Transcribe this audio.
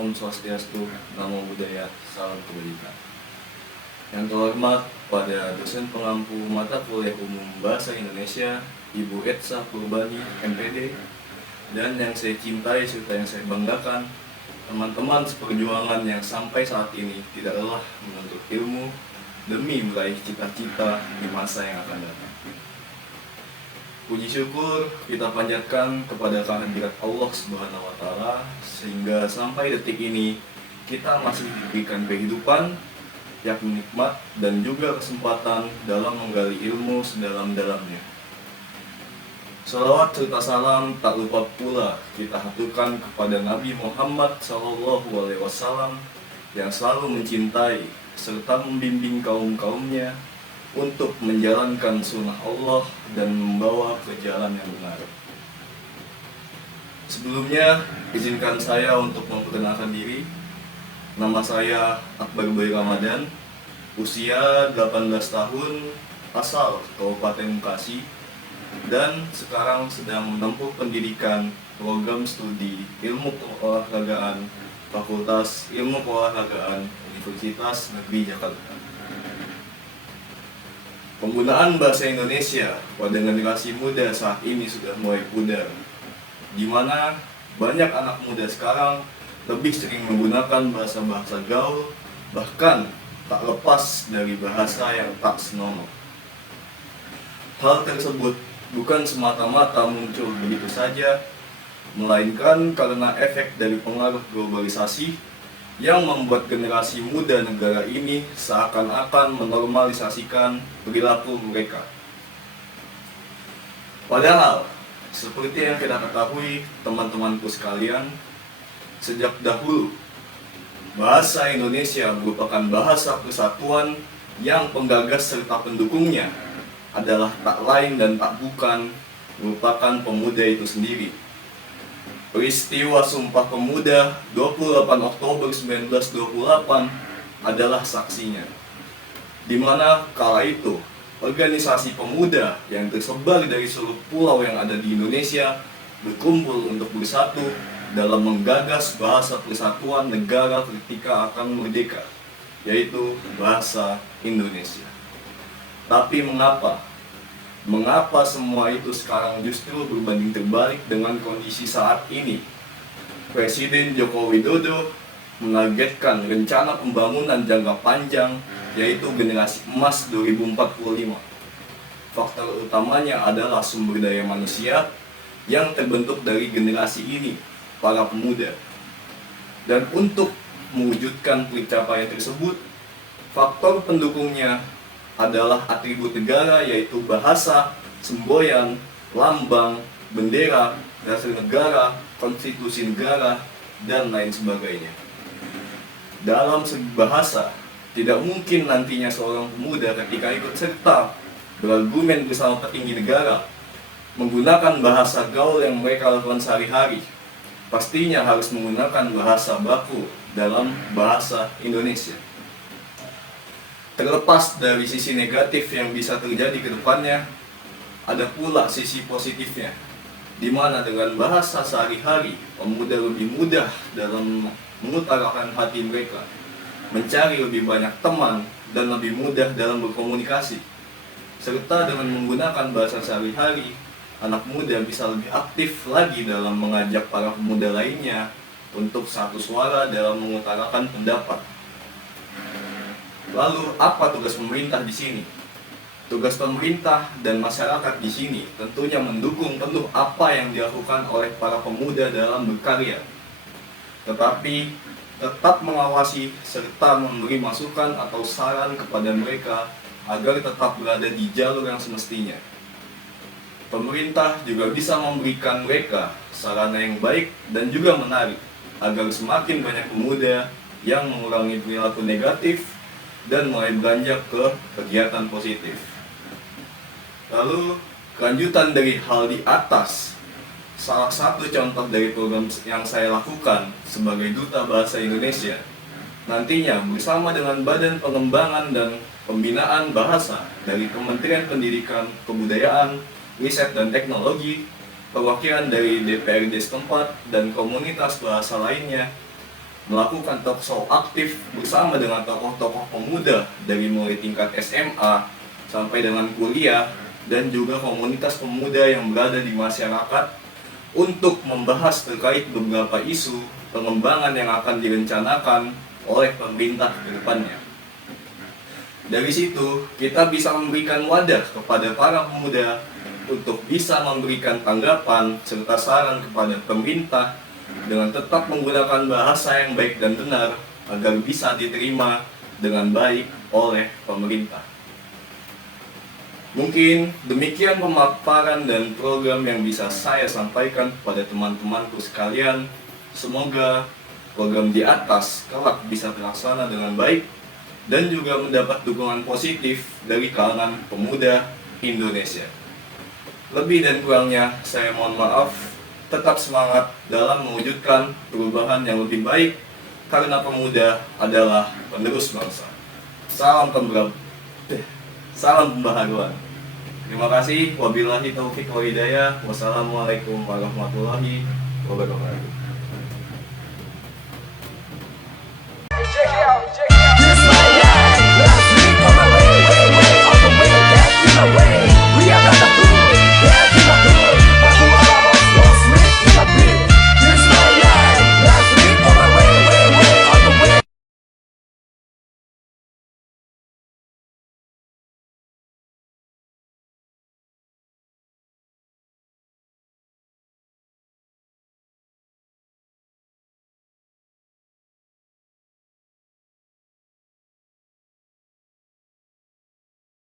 Om Swastiastu, Namo Buddhaya, Salam Kebajikan. Yang terhormat pada dosen pengampu mata kuliah umum Bahasa Indonesia, Ibu Etsa Purbani, MPD, dan yang saya cintai serta yang saya banggakan, teman-teman seperjuangan yang sampai saat ini tidak lelah menuntut ilmu demi meraih cita-cita di masa yang akan datang. Puji syukur kita panjatkan kepada kehadirat Allah Subhanahu wa Ta'ala, sehingga sampai detik ini kita masih diberikan kehidupan, yakni nikmat dan juga kesempatan dalam menggali ilmu sedalam-dalamnya. Salawat serta salam tak lupa pula kita haturkan kepada Nabi Muhammad SAW yang selalu mencintai serta membimbing kaum-kaumnya untuk menjalankan sunnah Allah dan membawa ke jalan yang benar. Sebelumnya, izinkan saya untuk memperkenalkan diri. Nama saya Akbar Bayi Ramadan, usia 18 tahun, asal Kabupaten Bekasi, dan sekarang sedang menempuh pendidikan program studi Ilmu Keolahragaan Fakultas Ilmu Keolahragaan Universitas Negeri Jakarta. Penggunaan bahasa Indonesia pada generasi muda saat ini sudah mulai pudar, di mana banyak anak muda sekarang lebih sering menggunakan bahasa-bahasa gaul, bahkan tak lepas dari bahasa yang tak senonoh. Hal tersebut bukan semata-mata muncul begitu saja, melainkan karena efek dari pengaruh globalisasi yang membuat generasi muda negara ini seakan-akan menormalisasikan perilaku mereka. Padahal, seperti yang kita ketahui teman-temanku sekalian, sejak dahulu, bahasa Indonesia merupakan bahasa persatuan yang penggagas serta pendukungnya adalah tak lain dan tak bukan merupakan pemuda itu sendiri. Peristiwa Sumpah Pemuda 28 Oktober 1928 adalah saksinya, di mana kala itu organisasi pemuda yang tersebar dari seluruh pulau yang ada di Indonesia berkumpul untuk bersatu dalam menggagas bahasa persatuan negara ketika akan merdeka, yaitu bahasa Indonesia. Tapi Mengapa semua itu sekarang justru berbanding terbalik dengan kondisi saat ini? Presiden Joko Widodo menargetkan rencana pembangunan jangka panjang, yaitu generasi emas 2045. Faktor utamanya adalah sumber daya manusia yang terbentuk dari generasi ini, para pemuda. Dan untuk mewujudkan pencapaian tersebut, faktor pendukungnya adalah atribut negara, yaitu bahasa, semboyan, lambang, bendera, dasar negara, konstitusi negara, dan lain sebagainya. Dalam segi bahasa, tidak mungkin nantinya seorang pemuda ketika ikut serta berargumen bersama petinggi negara menggunakan bahasa gaul yang mereka lakukan sehari-hari. Pastinya harus menggunakan bahasa baku dalam bahasa Indonesia. Terlepas dari sisi negatif yang bisa terjadi ke depannya, ada pula sisi positifnya, di mana dengan bahasa sehari-hari, pemuda lebih mudah dalam mengutarakan hati mereka, mencari lebih banyak teman, dan lebih mudah dalam berkomunikasi. Serta dengan menggunakan bahasa sehari-hari, anak muda bisa lebih aktif lagi dalam mengajak para pemuda lainnya untuk satu suara dalam mengutarakan pendapat. Lalu apa tugas pemerintah di sini? Tugas pemerintah dan masyarakat di sini tentunya mendukung penuh apa yang dilakukan oleh para pemuda dalam berkarya. Tetapi tetap mengawasi serta memberi masukan atau saran kepada mereka agar tetap berada di jalur yang semestinya. Pemerintah juga bisa memberikan mereka sarana yang baik dan juga menarik agar semakin banyak pemuda yang mengurangi perilaku negatif dan mulai beranjak ke kegiatan positif. Lalu, kelanjutan dari hal di atas, salah satu contoh dari program yang saya lakukan sebagai Duta Bahasa Indonesia, nantinya bersama dengan Badan Pengembangan dan Pembinaan Bahasa dari Kementerian Pendidikan, Kebudayaan, Riset dan Teknologi, perwakilan dari DPRD setempat, dan komunitas bahasa lainnya, melakukan talk show aktif bersama dengan tokoh-tokoh pemuda dari mulai tingkat SMA sampai dengan kuliah dan juga komunitas pemuda yang berada di masyarakat untuk membahas terkait beberapa isu pengembangan yang akan direncanakan oleh pemerintah ke depannya. Dari situ, kita bisa memberikan wadah kepada para pemuda untuk bisa memberikan tanggapan serta saran kepada pemerintah dengan tetap menggunakan bahasa yang baik dan benar agar bisa diterima dengan baik oleh pemerintah. Mungkin demikian pemaparan dan program yang bisa saya sampaikan kepada teman-temanku sekalian. Semoga program di atas kelak bisa terlaksana dengan baik dan juga mendapat dukungan positif dari kalangan pemuda Indonesia. Lebih dan kurangnya saya mohon maaf. Tetap semangat dalam mewujudkan perubahan yang lebih baik karena pemuda adalah penerus bangsa. Salam pembaharuan. Terima kasih. Wabillahi taufiq wal hidayah. Wassalamualaikum warahmatullahi wabarakatuh.